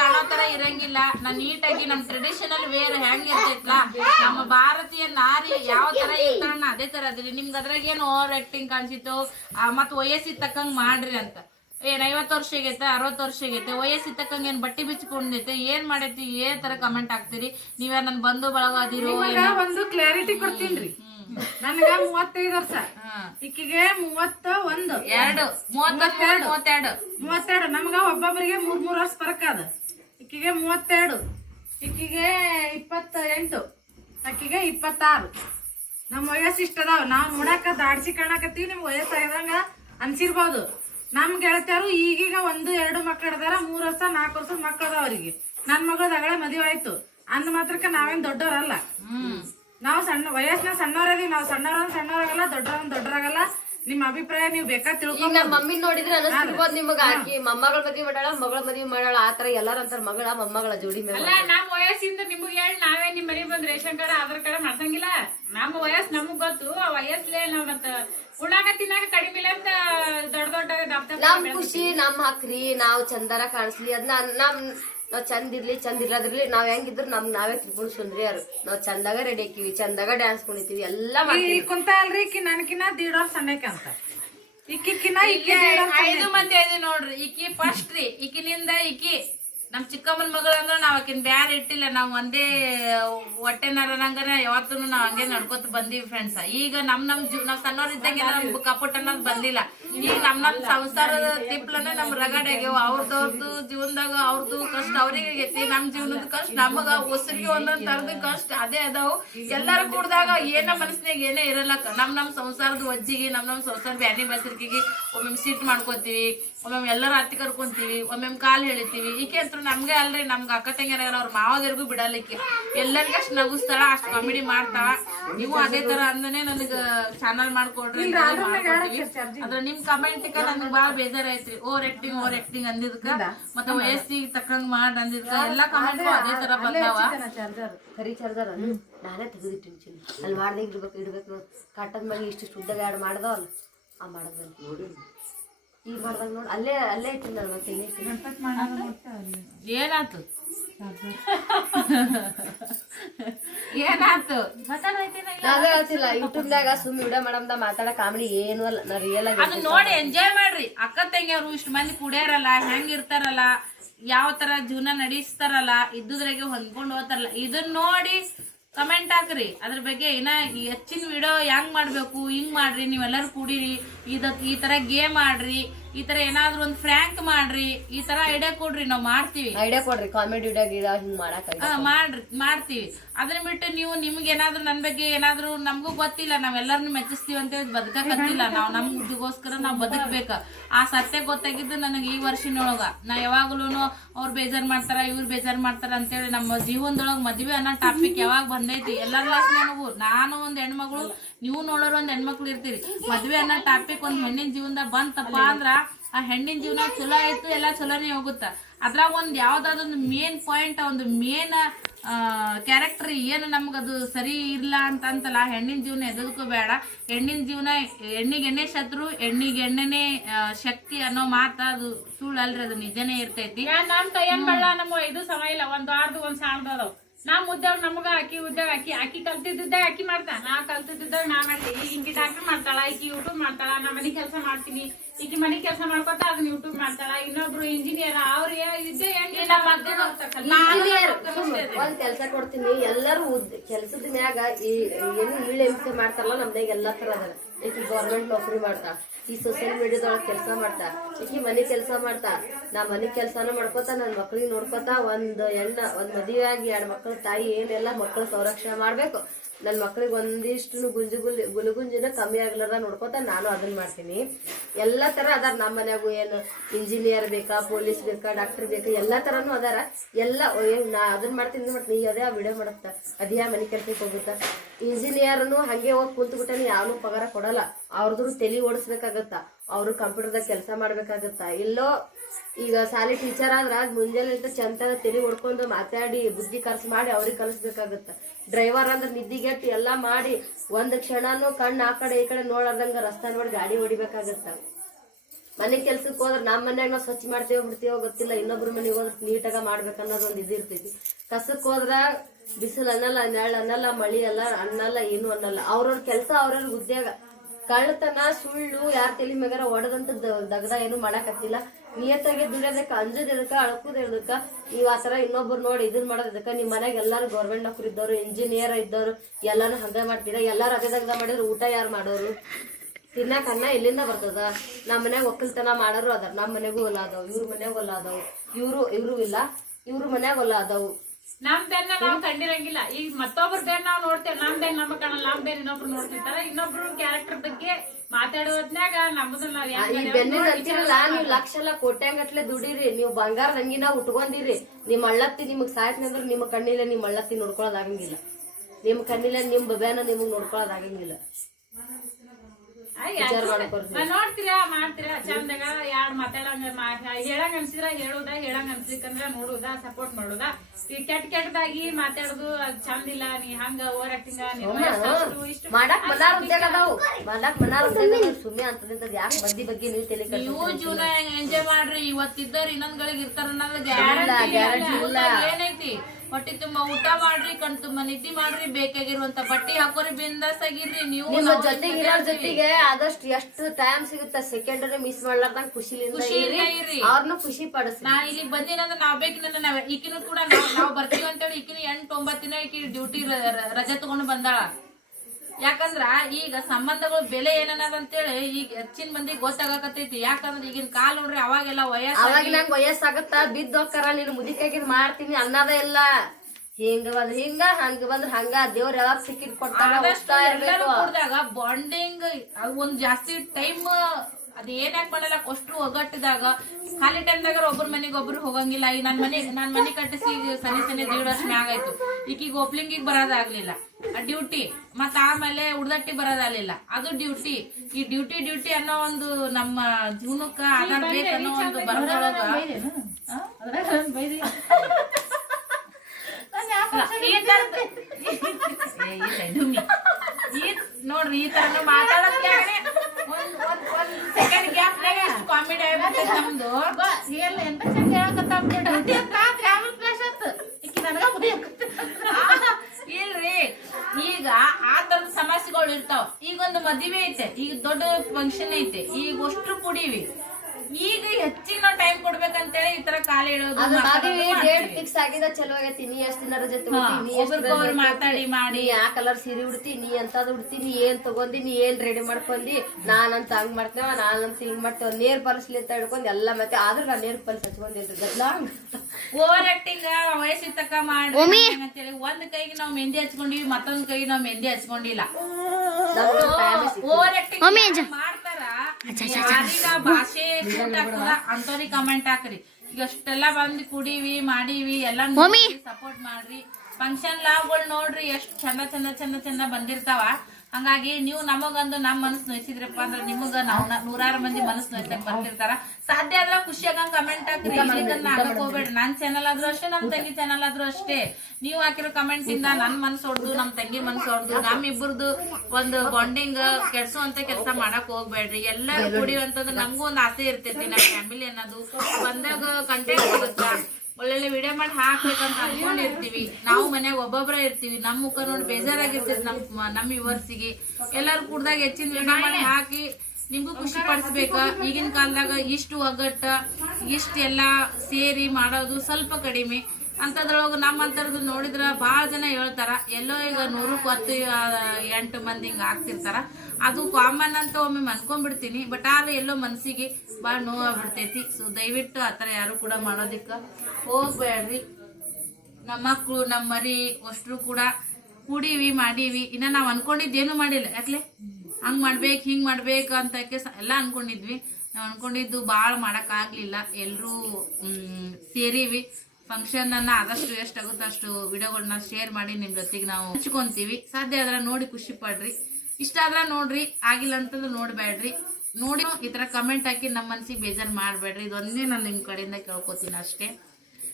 ಕಾಣೋ ತರ ಇರಂಗಿಲ್ಲ. ನಾ ನೀಟಾಗಿ ನಮ್ ಟ್ರೆಡಿಷನಲ್ ವೇರ್ ಹೆಂಗ್ ಇರ್ತೈತ್ಲ ನಮ್ಮ ಭಾರತೀಯ ನಾರಿ ಯಾವ ತರ ಇರ್ತಾಳ ನಾ ಅದೇ ತರ ಅದಿರಿ. ನಿಮ್ಗೆ ಅದ್ರಾಗ ಏನು ಓವರ್ ಆಕ್ಟಿಂಗ್ ಕಾಣಿಸಿತ್ತು? ಮತ್ ವಯಸ್ಸಿಗೆ ತಕ್ಕಂಗ್ ಮಾಡ್ರಿ ಅಂತ. ಏನ್ ಐವತ್ತು ವರ್ಷ ಆಗೈತೆ ಅರವತ್ತು ವರ್ಷ ಆಗೈತೆ ವಯಸ್ಸಿಗೆ ತಕ್ಕಂಗೆ ಏನ್ ಬಟ್ಟಿ ಬಿಚ್ಕೊಂಡೈತೆ ಏನ್ ಮಾಡೈತಿ ಏನ್ ತರ ಕಮೆಂಟ್ ಹಾಕ್ತಿರಿ. ನೀವೇ ನನ್ ಬಂಧು ಬಳಗ ಅದಿರೋ ಒಂದು ಕ್ಲಾರಿಟಿ ಕೊಡ್ತೀನಿ ನನಗೆ ಮೂವತ್ತೈದು ವರ್ಷ. ಇಕ್ಕಿಗೆ ಮೂವತ್ತ ಒಂದು ಎರಡು. ಮೂವತ್ತೆರಡು. ಮೂವತ್ತೆರಡು. ಮೂವತ್ತೆರಡು. ನಮ್ಗ ಒಬ್ಬೊಬ್ಬರಿಗೆ ಮೂರ್ ಮೂರ್ ವರ್ಷ ಫರಕ್ ಅದ ಇಕ್ಕಿಗೆ ಮೂವತ್ತೆರಡು. ಇಕ್ಕಿಗೆ ಇಪ್ಪತ್ತ ಎಂಟು ಅಕ್ಕಿಗೆ ಇಪ್ಪತ್ತಾರು. ನಮ್ಮ ವಯಸ್ಸು ಇಷ್ಟ ಅದಾವ ನಾವ್ ನೋಡಾಕ ದಾಡ್ಸಿ ಕಾಣಕತ್ತೀವಿ ನಿಮ್ ವಯಸ್ಸಾಗದಂಗ ಅನ್ಸಿರ್ಬೋದು. ನಮ್ ಗೆಳತಿಯರು ಈಗೀಗ ಒಂದು ಎರಡು ಮಕ್ಳು ಹಿಡ್ದಾರ ಮೂರ್ ವರ್ಷ ನಾಲ್ಕು ವರ್ಷ ಮಕ್ಳು ಅದಾವ ಅವ್ರಿಗೆ. ನನ್ ಮಗಳದ ಅಗಳೇ ಮದುವೆ ಆಯ್ತು. ಅಂದ್ ಮಾತ್ರಕ್ಕ ನಾವೇನ್ ದೊಡ್ಡವರಲ್ಲ. ನಾವು ಸಣ್ಣ ವಯಸ್ಸಿನ ಸಣ್ಣವರದೀವಿ. ನಾವು ಸಣ್ಣವ್ರ ಸಣ್ಣವರಾಗಲ್ಲ ದೊಡ್ಡವ್ರ ದೊಡ್ಡರಾಗಲ್ಲ ನಿಮ್ಮ ಅಭಿಪ್ರಾಯ ನೀವು ಬೇಕಾ ತಿಳ್ಕೊಂಡ್ ತಿಳ್ಕೊ ನಮ್ಮ ಮಮ್ಮಿ ನೋಡಿದ್ರೆ ಅನಿಸ್ತಿರ್ಬೋದು ನಿಮಗ ಆಕಿ ಮೊಮ್ಮಗಳ ಮದ್ವಿ ಮಾಡಾಳ ಮಗಳ ಮದ್ವಿ ಮಾಡಾಳ ಆತರ ಎಲ್ಲಾರ ಅಂತಾರ ಮಗಳ ಮೊಮ್ಮಗಳ ಜೋಡಿ ಮೇಲೆ ಅಲ್ಲ ನಮ್ ವಯಸ್ಸಿಂದ ನಿಮಗೆ ಹೇಳಿ ನಾವೇ ನಿಮ್ ಮನೆ ಬಂದ್ ರೇಷನ್ ಕಾರ್ಡ್ ಆಧಾರ್ ಕಾರ್ಡ್ ಮಾಡ್ಸಂಗಿಲ್ಲ. ನಮ್ಮ ವಯಸ್ಸು ನಮಗ್ ಗೊತ್ತು ಆ ವಯಸ್ಸಲ್ಲೇ ನಾವ್ ಮತ್ತ ಉಳ್ಳಾಗ ತಿನ್ನಾಕ ಕಡಿಮೆ ಇಲ್ಲ ಅಂತ ದೊಡ್ಡ ದೊಡ್ಡ ನಮ್ ಖುಷಿ ನಮ್ ಹಾಕ್ರಿ ನಾವ್ ಚಂದರ ಕಾಣಿಸ್ಲಿ. ಅದ್ನ ನಮ್ ನಾವ್ ಚಂದ ಇರ್ಲಿ ಚಂದ ಇರ್ಲಾದ್ರಲ್ಲಿ ನಾವ್ ಹೆಂಗಿದ್ರು ನಮ್ ನಾವೇ ತಿಳ್ಕೊಂಡ್ರಿ ಯಾರು. ನಾವ್ ಚಂದಾಗ ರೆಡಿ ಹಾಕಿವಿ ಚಂದಾಗ ಡ್ಯಾನ್ಸ್ ಕುಣಿತೀವಿ ಎಲ್ಲ ಈ ಮಾಡ್ತೀವಿ. ಕುಂತ ಅಲ್ರಿ ಈಕಿ ನನ್ಕಿನ ದೀಡ್ ವರ್ಷ ಸಣ್ಣಕ್ಕೆ ಅಂತ. ಇಕ್ಕಿಕ್ಕಿನ ಈಕಿ ಐದು ಮಂದಿ ಐದಿ ನೋಡ್ರಿ. ಈಕಿ ಫಸ್ಟ್ ರೀ. ಈಕಿನಿಂದ ಈಕಿ ನಮ್ ಚಿಕ್ಕಮ್ಮನ ಮಗಳು ಅಂದ್ರ ನಾವ್ ಆಕಿನ್ ಬ್ಯಾರೆ ಇಟ್ಟಿಲ್ಲ. ನಾವ್ ಒಂದೇ ಹೊಟ್ಟೆ ನರನಂಗನ ಯಾವತ್ತೂ ನಾವ್ ಹಂಗೆ ನಡ್ಕೊತ ಬಂದೀವಿ ಫ್ರೆಂಡ್ಸ್ ಈಗ ನಮ್ ನಮ್ ಜೀವ್, ನಾವ್ ಸಣ್ಣವ್ರ ಇದ್ದಂಗೆ ನಮ್ ಕಪಟ್ ಅನ್ನೋದ್ ಬಂದಿಲ್ಲ. ಈಗ ನಮ್ ನಮ್ ಸಂಸಾರದ ತಿಪ್ಲನ ನಮ್ ರಗಡೆಗ್ಯಾವ ಅವ್ರದವ್ರದ್ದು ಜೀವನದಾಗ ಅವ್ರದ್ದು ಕಷ್ಟ ಅವ್ರಿಗೆ ಆಗೈತಿ. ನಮ್ ಜೀವನದ ಕಷ್ಟ, ನಮಗ ಉಸಿರಿಗೆ ಒಂದೊಂದ್ ತರದ ಕಷ್ಟ ಅದೇ ಅದಾವು. ಎಲ್ಲಾರು ಕೂಡ್ದಾಗ ಏನ ಮನಸ್ನಾಗ ಏನೇ ಇರಲ್ಲ. ನಮ್ ನಮ್ ಸಂಸಾರದ ಒಜ್ಜಿಗೆ ನಮ್ ನಮ್ ಸಂಸಾರ ಬ್ಯಾನಿ ಬಸರ್ಕಿಗೆ ಒಮ್ಮೆ ಸೀಟ್ ಮಾಡ್ಕೋತೀವಿ ಒಮ್ಮೆ ಎಲ್ಲರೂ ಹತ್ತಿ ಕರ್ಕೊಂತೀವಿ ಒಮ್ಮೆ ಕಾಲ್ ಹೇಳಿತೀವಿ ಈಕೆ ಅಂತ ನಮ್ಗೆ ಅಲ್ರಿ ನಮ್ಗೆ ಅಕ್ಕ ತಂಗಿಯರ ಅವ್ರ ಮಾವದಿರ್ಗೂ ಬಿಡಲಿಕ್ಕೆ. ಎಲ್ಲರಿಗೂ ಅಷ್ಟು ನಗುಸ್ತಾಳ ಅಷ್ಟು ಕಾಮಿಡಿ ಮಾಡ್ತಾಳ. ನೀವು ಅದೇ ತರ ಅಂದನೆ ನನಗ ಚಾನಲ್ ಮಾಡ್ಕೊಡ್ರಿ. ಅದ್ರ ನಿಮ್ ಕಮೆಂಟ್ ನನ್ಗೆ ಬಾಳ ಬೇಜಾರಾಯ್ತ್ರಿ. ಓವರ್ ಆಕ್ಟಿಂಗ್ ಓವರ್ ಆಕ್ಟಿಂಗ್ ಅಂದಿದ್ಕ ಮತ್ತೆ ವಯಸ್ಸಿಗೆ ತಕ್ಕಂಗ್ ಮಾಡ್ ಅಂದಿದ್ಕ ಎಲ್ಲಾ ಕಮೆಂಟ್ ಅದೇ ತರ ಬಂದಾವ. ಚಾರ್ಜರ್ ನಾನೇ ತೆಗೆದಿಟ್ಟಿನಿ ಚಿನ್ನ. ಅಲ್ಲಿ ಮಾಡ್ದೆ ಇಡ್ಬೇಕು ಇಡ್ಬೇಕು ಕಟ್ಟದ ಮ್ಯಾಗ ಇಷ್ಟು ಶುದ್ಧ ಆ್ಯಡ್ ಮಾಡ್ದವಲ್ಲ ಆ ಮಾಡದ್ ನೋಡಿ ಮಾಡ್ದಾಗ ನೋಡಿ ಅಲ್ಲೇ ಅಲ್ಲೇ ಏನಾತು ಹೇಳ್ತಿಲ್ಲ ಯೂಟ್ಯೂಬ್ನಾಗ ಸುಮ್ ವಿಡಿಯೋ ಮಾಡಮ್ದ ಮಾತಾಡೋ ಕಾಮಿಡಿ ಏನು ಅಲ್ಲ ನಾ ರಿಯಲ್ ಆಗಿ ಅದನ್ನ ನೋಡಿ ಎಂಜಾಯ್ ಮಾಡ್ರಿ. ಅಕ್ಕ ತಂಗಿಯವರು ಇಷ್ಟು ಮಂದಿ ಕುಡಿಯಾರಲ್ಲ ಹೆಂಗ್ ಇರ್ತಾರಲ್ಲ ಯಾವ ತರ ಜೀವನ ನಡೆಸ್ತಾರಲ್ಲ ಇದ್ದುದ್ರಾಗೆ ಹೊಂದ್ಕೊಂಡು ಹೋಗ್ತಾರಲ್ಲ ಇದನ್ನ ನೋಡಿ ಕಮೆಂಟ್ ಹಾಕ್ರಿ. ಅದ್ರ ಬಗ್ಗೆ ಇನ್ನ ಹೆಚ್ಚಿನ ವಿಡಿಯೋ ಹೆಂಗ್ ಮಾಡ್ಬೇಕು, ಹಿಂಗ್ ಮಾಡ್ರಿ, ನೀವೆಲ್ಲರೂ ಕೂಡಿರಿ. ಇದ ಈ ತರ ಗೇಮ್ ಆಡ್ರಿ. ಈ ತರ ಏನಾದ್ರು ಒಂದ್ ಫ್ರ್ಯಾಂಕ್ ಮಾಡ್ರಿ ಈ ತರ ಐಡಿಯಾ ಕೊಡ್ರಿ ನಾವ್ ಮಾಡ್ತೀವಿ. ಐಡಿಯಾ ಕೊಡ್ರಿ ಕಾಮಿಡಿ ಗಿಡ ಹಿಂಗ್ ಮಾಡಕ್ ಮಾಡ್ರಿ ಮಾಡ್ತೀವಿ. ಅದನ್ನ ಬಿಟ್ಟು ನೀವು ನಿಮ್ಗೆ ಏನಾದ್ರು ನನ್ ಬಗ್ಗೆ ಏನಾದ್ರು ನಮ್ಗೂ ಗೊತ್ತಿಲ್ಲ ನಾವೆಲ್ಲರನ್ನು ಮೆಚ್ಚಿಸ್ತೀವಿ ಅಂತ ಹೇಳಿ ನಾವ್ ನಮ್ ನಮ್ಗೋಸ್ಕರ ನಾವ್ ಬದುಕ್ಬೇಕ. ಆ ಸತ್ಯ ಗೊತ್ತಾಗಿದ್ದು ನನಗೆ ಈ ವರ್ಷನೊಳಗ. ನಾ ಯಾವಾಗ್ಲೂ ಅವ್ರ ಬೇಜಾರ್ ಮಾಡ್ತಾರ ಇವ್ರು ಬೇಜಾರ್ ಮಾಡ್ತಾರ ಅಂತೇಳಿ ನಮ್ಮ ಜೀವನದೊಳಗ ಮದ್ವೆ ಅನ್ನೋ ಟಾಪಿಕ್ ಯಾವಾಗ ಬಂದೈತಿ? ಎಲ್ಲರ ನನಗೂ ನಾನು ಒಂದ್ ಹೆಣ್ಮಗಳು ನೀವು ನೋಡೋರು ಒಂದ್ ಹೆಣ್ಮಕ್ಳು ಇರ್ತೀರಿ. ಮದ್ವೆ ಅನ್ನೋ ಟಾಪಿಕ್ ಒಂದ್ ಹೆಣ್ಣಿನ ಜೀವನದಾಗ ಬಂತಪ್ಪ ಅಂದ್ರ ಆ ಹೆಣ್ಣಿನ ಜೀವನ ಚಲೋ ಆಯ್ತು ಎಲ್ಲ ಚಲೋನೇ ಹೋಗುತ್ತ. ಅದ್ರಾಗ ಒಂದ್ ಯಾವ್ದಾದ್ರು ಮೇನ್ ಪಾಯಿಂಟ್ ಒಂದು ಮೇನ್ ಕ್ಯಾರೆಕ್ಟರ್ ಏನು ನಮ್ಗದು ಸರಿ ಇಲ್ಲ ಅಂತ ಅಂತಲ್ಲ ಹೆಣ್ಣಿನ ಜೀವನ ಎದಕ್ಕೂ ಬೇಡ ಹೆಣ್ಣಿನ ಜೀವನ ಹೆಣ್ಣಿಗೆ ಎಣ್ಣೆ ಶತ್ರು ಹೆಣ್ಣಿಗೆ ಎಣ್ಣೆನೆ ಶಕ್ತಿ ಅನ್ನೋ ಮಾತ ಅದು ಸುಳ್ಳಲ್ರಿ ಅದು ನಿಜನೇ ಇರ್ತೈತಿ. ಕೈಯನ್ ನಮ್ಮ ಇದು ಸಮಯ ಇಲ್ಲ ಒಂದ್ ವಾರದ ಒಂದ್ ಸಾಣದ ನಮ್ ಉದ್ಯೋಗ ನಮಗ ಅಕ್ಕಿ ಉದ್ಯೋಗ ಅಕ್ಕಿ ಅಕ್ಕಿ ಕಲ್ತಿದ್ದ ಅಕ್ಕಿ ಮಾಡ್ತಾ ನಾ ಕಲ್ತಿದ್ದ ನಾ ಮಾಡ್ತೀನಿ ಈಗ ಈಕಿ ಡಾಕ್ಟರ್ ಮಾಡ್ತಾಳ ಈಕಿ ಯೂಟ್ಯೂಬ್ ಮಾಡ್ತಾಳ ನಾ ಮನಿ ಕೆಲಸ ಮಾಡ್ತೀನಿ. ಈಕಿ ಮನೆ ಕೆಲಸ ಮಾಡ್ಕೊತಾ ಅದನ್ನ ಯೂಟ್ಯೂಬ್ ಮಾಡ್ತಾಳ. ಇನ್ನೊಬ್ರು ಇಂಜಿನಿಯರ್ ಅವ್ರ ಇದ್ದೇ ಒಂದ್ ಕೆಲ್ಸ ಕೊಡ್ತೀನಿ. ಎಲ್ಲರೂ ಕೆಲ್ಸದ ಮ್ಯಾಗ ಈ ಏನು ಹಿಂಸೆ ಮಾಡ್ತಾರಲ್ಲ ನಮ್ದಾಗ ಎಲ್ಲಾ ತರ ಅದ ಈಕಿ ಗೌರ್ಮೆಂಟ್ ನೌಕರಿ ಮಾಡ್ತಾ ಈ ಸೋಷಿಯಲ್ ಮೀಡಿಯಾದೊಳಗೆ ಕೆಲಸ ಮಾಡ್ತಾ. ಈಕಿ ಮನೆ ಕೆಲಸ ಮಾಡ್ತಾ. ನಾ ಮನೆ ಕೆಲಸನ ಮಾಡ್ಕೋತಾ ನನ್ನ ಮಕ್ಳಿಗೆ ನೋಡ್ಕೋತಾ, ಒಂದು ಹೆಣ್ಣ, ಒಂದು ಮದುವೆ ಆಗಿ ಎರಡು ಮಕ್ಕಳ ತಾಯಿ, ಏನೆಲ್ಲ ಮಕ್ಕಳ ಸಂರಕ್ಷಣೆ ಮಾಡಬೇಕು. ನನ್ನ ಮಕ್ಳಿಗೆ ಒಂದಿಷ್ಟು ಗುಂಜು ಗುಲ್ ಗುಲುಗುಂಜಿನ ಕಮ್ಮಿ ಆಗ್ಲಾರ ನೋಡ್ಕೋತಾ ನಾನು ಅದನ್ನ ಮಾಡ್ತೀನಿ. ಎಲ್ಲ ತರ ಅದಾರ ನಮ್ಮ ಮನ್ಯಾಗು ಏನು ಇಂಜಿನಿಯರ್ ಬೇಕಾ ಪೊಲೀಸ್ ಬೇಕಾ ಡಾಕ್ಟರ್ ಬೇಕಾ, ಎಲ್ಲ ತರಾನು ಅದಾರ. ಎಲ್ಲ ನಾ ಅದನ್ನ ಮಾಡ್ತೀನಿ ಮಾಡ್ತೀನಿ ನೀ ಅದೇ ವಿಡಿಯೋ ಮಾಡತ್ತ ಅದೇ ಮನೆ ಕೆಲ್ಸಕ್ಕೆ ಹೋಗುತ್ತ ಇಂಜಿನಿಯರ್ನು ಹಂಗೆ ಹೋಗಿ ಕುಂತ್ಬಿಟ್ಟನು ಯಾವನು ಪಗಾರ ಕೊಡಲ್ಲ. ಅವ್ರದ್ರು ತಲೆ ಓಡಿಸ್ಬೇಕಾಗತ್ತ. ಅವ್ರು ಕಂಪ್ಯೂಟರ್ದಾಗ ಕೆಲಸ ಮಾಡ್ಬೇಕಾಗತ್ತ. ಇಲ್ಲೋ ಈಗ ಶಾಲೆ ಟೀಚರ್ ಆದ್ರ ಮುಂಜಾನೆ ಚಂತನ ತಲೆ ಹೊಡ್ಕೊಂಡು ಮಾತಾಡಿ, ಬುದ್ಧಿ ಖರ್ಚು ಮಾಡಿ ಅವ್ರಿಗೆ ಕಲಿಸ್ಬೇಕಾಗತ್ತ. ಡ್ರೈವರ್ ಅಂದ್ರೆ ನಿದ್ದಿಗೆಟ್ಟು ಎಲ್ಲ ಮಾಡಿ ಒಂದ್ ಕ್ಷಣನೂ ಕಣ್ಣು ಆ ಕಡೆ ಈ ಕಡೆ ನೋಡಾರ್ದಂಗ ರಸ್ತೆ ನೋಡಿ ಗಾಡಿ ಹೊಡಿಬೇಕಾಗತ್ತ. ಮನೆ ಕೆಲ್ಸಕ್ಕೆ ಹೋದ್ರೆ ನಮ್ಮ ಮನ್ಯಾಗ ನಾವು ಸ್ವಚ್ಛ ಮಾಡ್ತೇವೋ ಬಿಡ್ತೀವೋ ಗೊತ್ತಿಲ್ಲ. ಇನ್ನೊಬ್ರ ಮನೆಗೆ ಹೋದ್ರೆ ನೀಟಾಗ ಮಾಡ್ಬೇಕನ್ನೋದು ಒಂದು ಇದು ಕಸಕ್ಕೆ ಹೋದ್ರ ಬಿಸಿಲು ಅನ್ನಲ್ಲ, ನೆರಳು ಅನ್ನಲ್ಲ, ಮಳಿ ಅಲ್ಲ, ಅನ್ನಲ್ಲ, ಏನು ಅನ್ನಲ್ಲ. ಅವ್ರವ್ರ ಕೆಲಸ ಅವ್ರವ್ರ ಉದ್ಯೋಗ. ಕಳ್ಳತನ, ಸುಳ್ಳು, ಯಾರ ತಲೆ ಮ್ಯಾಗಾರ ಒಡದಂತ ದಗದ ಏನು ಮಾಡಕತ್ತಿಲ್ಲ ನಿಯತ್ತಾಗಿ ದುಡಿಯೋದಕ್ಕ, ಅಂಜೋದಕ್ಕ ಅಳ್ಕೋದಕ್ಕ ನೀವ್ ಆತರ ಇನ್ನೊಬ್ರು ನೋಡಿ ಇದನ್ ಮಾಡೋದಕ್ಕ ನಿಮ್ ಮನೆಗೆ ಎಲ್ಲಾರು ಗೌರ್ಮೆಂಟ್ ನೌಕರಿ ಇದ್ದವ್ರು ಇಂಜಿನಿಯರ್ ಇದ್ದವ್ರು, ಎಲ್ಲಾನು ಹಂಗ ಮಾಡ್ತೀರಾ? ಎಲ್ಲಾರು ಅದೇ ಮಾಡಿದ್ರು, ಊಟ ಯಾರು ಮಾಡೋರು? ತಿನ್ನಕ್ ಅನ್ನ ಎಲ್ಲಿಂದ ಬರ್ತದ? ನಮ್ಮ ಮನ್ಯಾಗ ಒಕ್ಕಲ್ತನ ಮಾಡೋರು ಅದಾರ. ನಮ್ಮ ಮನೆಗೂ ಹೊಲ ಅದಾವ, ಇವ್ರ ಮನ್ಯಾಗ ಹೊಲ ಇವ್ರು ಇವ್ರು ಇಲ್ಲ, ಇವ್ರ ಮನ್ಯಾಗ ಹೊಲ ಅದಾವು. ನಮ್ದೆನ್ನ ನಾವ್ ಕಂಡಿರಂಗಿಲ್ಲ. ಈಗ ಮತ್ತೊಬ್ರದೇ ನಾವ್ ನೋಡ್ತೇವೆ. ನಮ್ದೇನ್ ನಮ್ಮ ಕಾಣಲ್ಲ ನಮ್ದೇನ್ ಇನ್ನೊಬ್ರು ನೋಡ್ತಿರ್ತಾರ. ಇನ್ನೊಬ್ರು ಕ್ಯಾರೆಕ್ಟರ್ ಬಗ್ಗೆ ಮಾತಾಡೋದ್ನಾಗ ನಮ್ಮದು ನಾವ್ ಈ ಯಾಕೆ ಬೆನ್ನಿನ ಅಂತಿರಲ್ಲ ನೀವು ಲಕ್ಷ ಎಲ್ಲ ಕೋಟ್ಯಾಂಗಟ್ಲೆ ದುಡೀರಿ. ನೀವು ಬಂಗಾರ ಹಂಗಿನ ಉಟ್ಕೊಂಡಿರಿ. ನಿಮ್ ಅಳ್ಳತ್ತಿ ನಿಮಗ್ ಸಾಯ್ತಂದ್ರ ನಿಮ್ಮ ಕಣ್ಣಿಲ್ಲ ನಿಮ್ ಅಳ್ಳತ್ತಿ ನೋಡ್ಕೊಳ್ಳೋದಾಗಂಗಿಲ್ಲ ನಿಮ್ ಕಣ್ಣಿಲ್ಲ ನಿಮ್ ಬಬ್ಯಾನ ನಿಮಗ್ ನೋಡ್ಕೊಳ್ಳೋದಾಗಂಗಿಲ್ಲ ನೋಡ್ತೀರಾ ಮಾಡ್ತೀರಾ ಚಂದಾಗ ಯಾರು ಮಾತಾಡಂಗ ಹೇಳಂಗ್ ಅನ್ಸಿದ್ರ ಹೇಳುದ ಹೇಳಂಗ ಅನ್ಸಿಕಂದ್ರ ನೋಡುದ ಸಪೋರ್ಟ್ ಮಾಡುದ? ಈ ಕೆಟ್ಟ ಕೆಟ್ಟದಾಗಿ ಮಾತಾಡುದು ಅದ್ ಚಂದಿಲ್ಲ ನೀ ಹಂಗ ಓವರ್ ಆಕ್ಟಿಂಗ್ ನೀವು ಜೀವನ ಎಂಜಾಯ್ ಮಾಡ್ರಿ ಇವತ್ತಿದ್ದವ್ರು ಇನ್ನೊಂದ್ಗಳಿಗೆ ಇರ್ತಾರ ಅನ್ನೋದು ಇಲ್ಲ. ಗ್ಯಾರಂಟಿ ಏನೈತಿ? ಹೊಟ್ಟಿ ತುಂಬಾ ಊಟ ಮಾಡ್ರಿ ಕಣ್ ತುಂಬಾ ನಿದ್ದಿ ಮಾಡ್ರಿ ಬೇಕಾಗಿರುವಂತ ಬಟ್ಟೆ ಹಾಕೋರಿ ಬಿಂದಾಸ್ ಆಗಿರ್ರಿ ನೀವು ನಿಮ್ಮ ಜೊತೆಗೆ ಜೊತೆಗೆ ಆದಷ್ಟು ಎಷ್ಟು ಟೈಮ್ ಸಿಗುತ್ತೆ ಸೆಕೆಂಡ್ ಮಿಸ್ ಮಾಡ್ಲಾರ್ದಂಗ ಖುಷಿಲಿಂದ ಖುಷಿ ಇರ್ರಿ ಇರ್ರಿ. ಅವ್ರನ್ನು ಖುಷಿ ಪಡಿಸ್ ನಾ ಇಲ್ಲಿ ಬಂದಿನಂದ್ರೆ ನಾವ್ ಬೇಕಿನ ನಾವ್ ಈಕಿನೂ ಕೂಡ ನಾವ್ ನಾವ್ ಬರ್ತೀವಿ ಅಂತೇಳಿ ಈಕಿನ ಎಂಟ್ ಒಂಬತ್ತಿನ ದಿನ ಈಕಿ ಡ್ಯೂಟಿ ರಜೆ ತಗೊಂಡು ಬಂದಾಳ. ಯಾಕಂದ್ರ ಈಗ ಸಂಬಂಧಗಳು ಬೆಲೆ ಏನನ್ನದ ಅಂತೇಳಿ ಈಗ ಹೆಚ್ಚಿನ ಮಂದಿ ಗೊತ್ತಾಗಕತ್ತೈತಿ. ಯಾಕಂದ್ರ ಈಗಿನ ಕಾಲ ನೋಡ್ರಿ ಅವಾಗೆಲ್ಲ ವಯಸ್ಸು ಅವಾಗ ನಂಗ್ ವಯಸ್ಸಾಗತ್ತ ಬಿದ್ದು ಹೋಗ್ತಾರ ನೀನು ಮುದಿಕಾಗಿದ್ ಮಾಡ್ತೀನಿ ಅನ್ನೋದೇ ಇಲ್ಲ. ಹಿಂಗ ಬಂದ್ರ ಹಿಂಗ ಹಂಗ ಬಂದ್ರ ಹಂಗ ದೇವ್ರ ಯಾವಾಗ ಸಿಕ್ಕಿದ್ ಕೊಡ್ತಾರ ಬಾಂಡಿಂಗ್ ಒಂದ್ ಜಾಸ್ತಿ ಟೈಮ್ ಅದ್ ಯಾಕೆ ಮಾಡಲ್ಲ ಅಷ್ಟು ಒಗಟ್ಟಿದಾಗ ಖಾಲಿ ಟೈಮ್ದಾಗ ಒಬ್ಬರ ಮನೆಗೆ ಒಬ್ರು ಹೋಗಂಗಿಲ್ಲ. ಈಗ ನನ್ ಮನೆ ನನ್ ಮನೆ ಕಟ್ಟಿಸಿ ಸನಿ ಸನಿ ದೇಡ್ ವರ್ಷ ಮ್ಯಾಗ ಆಯ್ತು. ಈಗೀಗ ಒಪ್ಲಿಂಗಿಗೆ ಬರೋದಾಗ್ಲಿಲ್ಲ ಡ್ಯೂಟಿ ಮತ್ತ ಆಮೇಲೆ ಉಡ್ದಟ್ಟಿ ಬರೋದಾಗ್ಲಿಲ್ಲ ಅದು ಡ್ಯೂಟಿ ಈ ಡ್ಯೂಟಿ ಡ್ಯೂಟಿ ಅನ್ನೋ ಒಂದು ನಮ್ಮ ಜೀವನಕ್ಕ ಆಧಾರ ಬೇಕನ್ನೋ ಒಂದು ಈ ನೋಡ್ರಿ ಈ ತರ ಒಂದ್ ಸೆಕೆಂಡ್ ಎಷ್ಟು ಕಾಮಿಡಿ ಆಗ್ಬಿಟ್ಟೈತೆ ನಮ್ದು. ಎಂತ ಚಂದ ಹೇಳಕತ್ತ. ಡ್ಯೂಟಿ ಅಂತ ನನಗ ಬೈಯಕತ್ತ. ಇಲ್ರಿ ಈಗ ಆ ತರದ ಸಮಸ್ಯೆಗಳು ಇರ್ತಾವ. ಈಗ ಒಂದು ಮದುವೆ ಐತೆ, ಈಗ ದೊಡ್ಡ ಫಂಕ್ಷನ್ ಐತೆ, ಈಗ ಅಷ್ಟು ಕುಡೀವಿ. ಈಗ ಹೆಚ್ಚಿಗೆ ಟೈಮ್ ಕೊಡ್ಬೇಕಂತ ಹೇಳಿ ಈ ತರ ಕಾಲ ಇಡೋದು ಅದು ಡೇಟ್ ಫಿಕ್ಸ್ ಆಗಿದ ಚಲೋ ಆಗೈತಿ ನೀ ಎಷ್ಟ್ ದಿನ ರಜೆ ಹಾ, ತಗೋತಿ ನೀ ಎಷ್ಟ್ ಮಾತಾಡಿ ಮಾಡಿ. ಆ ಯಾ ಕಲರ್ ಸೀರೆ ಉಡ್ತೀನಿ ನೀ ಎಂತದ್ ಉಡ್ತಿ ನೀ ಏನ್ ತಗೊಂಡಿ ನೀ ಏನ್ ರೆಡಿ ಮಾಡ್ಕೊಂಡಿ ನಾನಂತ ಹಂಗ್ ಮಾಡ್ತೇವ ನಾನಂತ ಹಿಂಗ್ ಮಾಡ್ತೇವ ನೇರ್ ಪಾಲಿಸ್ಲಿ ಅಂತ ಹಿಡ್ಕೊಂಡ್ ಎಲ್ಲ ಮತ್ತೆ ಆದ್ರೂ ನಾ ನೇರ್ ಪಾಲಿಸ್ ಹಚ್ಕೊಂಡಿಲ್ರಿ ಗದ್ಲಾ? ಓವರ್ ಆಕ್ಟಿಂಗ್ ವಯಸ್ಸಿನ ತಕ್ಕ ಮಾಡಿ ಅಂತೇಳಿ ಒಂದ್ ಕೈಗೆ ನಾವು ಮೆಹಂದಿ ಹಚ್ಕೊಂಡಿವಿ ಮತ್ತೊಂದ್ ಕೈಗೆ ನಾವು ಮೆಹಂದಿ ಹಚ್ಕೊಂಡಿಲ್ಲ. ಓವರ್ ಆಕ್ಟಿಂಗ್ ಮಾಡ್ತಾರ ಯಾರಿಗ ಭಾಷೆ ಆಗ್ತದ ಅಂತವ್ರಿಗೆ ಕಮೆಂಟ್ ಹಾಕ್ರಿ. ಈಗ ಅಷ್ಟೆಲ್ಲ ಬಂದ್ ಕುಡೀವಿ ಮಾಡೀವಿ ಎಲ್ಲ ಸಪೋರ್ಟ್ ಮಾಡ್ರಿ. ಫಂಕ್ಷನ್ ಲಾಭಗಳು ನೋಡ್ರಿ ಎಷ್ಟ್ ಚಂದ ಚಂದ ಚಂದ ಚಂದ ಬಂದಿರ್ತಾವ. ಹಂಗಾಗಿ ನೀವು ನಮಗೊಂದು ನಮ್ಮ ಮನಸ್ಸು ನೋಯ್ಸಿದ್ರಪ್ಪ ಅಂದ್ರೆ ನಿಮಗ ನಾವು ನೂರಾರು ಮಂದಿ ಮನಸ್ಸು ನೋಯ್ಸಕ್ ಬರ್ತಿರ್ತಾರ. ಸಾಧ್ಯ ಆದ್ರ ಖುಷಿಯಾಗಂಗ್ ಕಮೆಂಟ್ ಹಾಕ್ರಿ. ಹೋಗ್ಬೇಡಿ ಹೋಗ್ಬೇಡ್ರಿ. ನನ್ ಚಾನಲ್ ಆದ್ರೂ ಅಷ್ಟೇ ನಮ್ ತಂಗಿ ಚಾನಲ್ ಆದ್ರೂ ಅಷ್ಟೇ. ನೀವ್ ಹಾಕಿರೋ ಕಮೆಂಟ್ಸ್ ಇಂದ ನನ್ ಮನ್ಸು ಹೊಡ್ದು ನಮ್ ತಂಗಿ ಮನ್ಸು ಹೊಡ್ದು ನಮ್ ಇಬ್ಬರದು ಒಂದು ಬಾಂಡಿಂಗ್ ಕೆಡ್ಸುವಂತ ಕೆಲಸ ಮಾಡಕ್ ಹೋಗ್ಬೇಡ್ರಿ. ಎಲ್ಲರೂ ಕುಡಿಯುವಂತದ್ದು ನಮಗೂ ಒಂದ್ ಆಸೆ ಇರ್ತೈತಿ ನಮ್ ಫ್ಯಾಮಿಲಿ ಅನ್ನೋದು. ಬಂದಾಗ ಕಂಟೆಂಟ್ ಸಿಗುತ್ತ ಒಳ್ಳೊಳ್ಳೆ ವಿಡಿಯೋ ಮಾಡಿ ಹಾಕ್ಬೇಕಂತ ಅನ್ಕೊಂಡಿರ್ತೀವಿ. ನಾವು ಮನ್ಯಾಗ ಒಬ್ಬೊಬ್ರ ಇರ್ತೀವಿ. ನಮ್ ಮುಖ ನೋಡಿ ಬೇಜಾರಾಗಿರ್ತೈತಿ ನಮ್ ನಮ್ ಯುವರ್ಸಿಗೆ ಎಲ್ಲಾರು ಕುಡ್ದಾಗ ಹೆಚ್ಚಿನ ವಿಡಿಯೋ ಮಾಡಿ ಹಾಕಿ ನಿಮ್ಗೂ ಖುಷಿ ಪಡಿಸ್ಬೇಕ ಈಗಿನ ಕಾಲದಾಗ ಇಷ್ಟು ಒಗ್ಗಟ್ಟ ಇಷ್ಟ ಎಲ್ಲಾ ಸೇರಿ ಮಾಡೋದು ಸ್ವಲ್ಪ ಕಡಿಮೆ. ಅಂತದ್ರೊಳಗ ನಮ್ಮಂತರದ್ದು ನೋಡಿದ್ರ ಬಹಳ ಜನ ಹೇಳ್ತಾರ ಎಲ್ಲೋ ಈಗ ನೂರಕ್ಕೆ ಹತ್ತು ಆ, ಎಂಟು ಮಂದಿ ಹಿಂಗ ಆಗ್ತಿರ್ತಾರ. ಅದು ಕಾಮನ್ ಅಂತ ಒಮ್ಮೆ ಅನ್ಕೊಂಡ್ಬಿಡ್ತೀನಿ ಬಟ್ ಆದ್ರೆ ಎಲ್ಲೋ ಮನ್ಸಿಗೆ ಭಾಳ ನೋವಾಗ್ಬಿಡ್ತೈತಿ. ಸೊ ದಯವಿಟ್ಟು ಆತರ ಯಾರು ಕೂಡ ಮಾಡೋದಿಕ್ಕ ಹೋಗ್ಬೇಡ್ರಿ ನಮ್ಮ ಮಕ್ಕಳು ನಮ್ಮ ಮರಿ, ಅಷ್ಟರು ಕೂಡ ಕುಡೀವಿ, ಮಾಡೀವಿ. ಇನ್ನ ನಾವು ಅನ್ಕೊಂಡಿದ್ದೇನು ಮಾಡಿಲ್ಲ. ಯಾಕಲೆ? ಹಂಗೆ ಮಾಡ್ಬೇಕು, ಹಿಂಗೆ ಮಾಡ್ಬೇಕು ಅಂತ ಎಲ್ಲ ಅನ್ಕೊಂಡಿದ್ವಿ. ನಾವು ಅನ್ಕೊಂಡಿದ್ದು ಭಾಳ ಮಾಡೋಕ್ಕಾಗಲಿಲ್ಲ ಎಲ್ಲರೂ ಸೇರಿವಿ. ಫಂಕ್ಷನನ್ನ ಆದಷ್ಟು ಎಷ್ಟಾಗುತ್ತೋ ಅಷ್ಟು ವಿಡಿಯೋಗಳನ್ನ ಶೇರ್ ಮಾಡಿ ನಿಮ್ಮ ಜೊತೆಗೆ ನಾವು ಹಂಚ್ಕೊಂತೀವಿ. ಸಾಧ್ಯ ಆದ್ರೆ ನೋಡಿ ಖುಷಿ ಪಡ್ರಿ. ಇಷ್ಟ ಆದ್ರೆ ನೋಡ್ರಿ. ಆಗಿಲ್ಲ ಅಂತಂದ್ರೆ ನೋಡ್ಬೇಡ್ರಿ ನೋಡಿ ಈ ಥರ ಕಮೆಂಟ್ ಹಾಕಿ ನಮ್ಮ ಮನ್ಸಿಗೆ ಬೇಜಾರ್ ಮಾಡಬೇಡ್ರಿ ಇದೊಂದೇ ನಾನು ನಿಮ್ಮ ಕಡೆಯಿಂದ ಕೇಳ್ಕೊತೀನಿ ಅಷ್ಟೇ.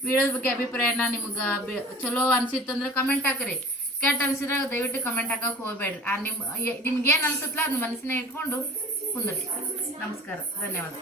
ವಿಡಿಯೋದ ಬಗ್ಗೆ ಅಭಿಪ್ರಾಯನ ನಿಮ್ಗೆ ಚಲೋ ಅನ್ಸಿತ್ತಂದ್ರೆ ಕಮೆಂಟ್ ಹಾಕ್ರಿ. ಕೆಟ್ಟ ಅನ್ಸಿದ್ರೆ ದಯವಿಟ್ಟು ಕಮೆಂಟ್ ಹಾಕಕ್ ಹೋಗ್ಬೇಡ್ರಿ. ನಿಮ್ ನಿಮ್ಗೆ ಏನ್ ಅನ್ಸುತ್ತಲ್ಲ ಅದ್ ಮನಸ್ಸಿನ ಇಟ್ಕೊಂಡು ಕುಂದ್ರಿ. ನಮಸ್ಕಾರ. ಧನ್ಯವಾದ.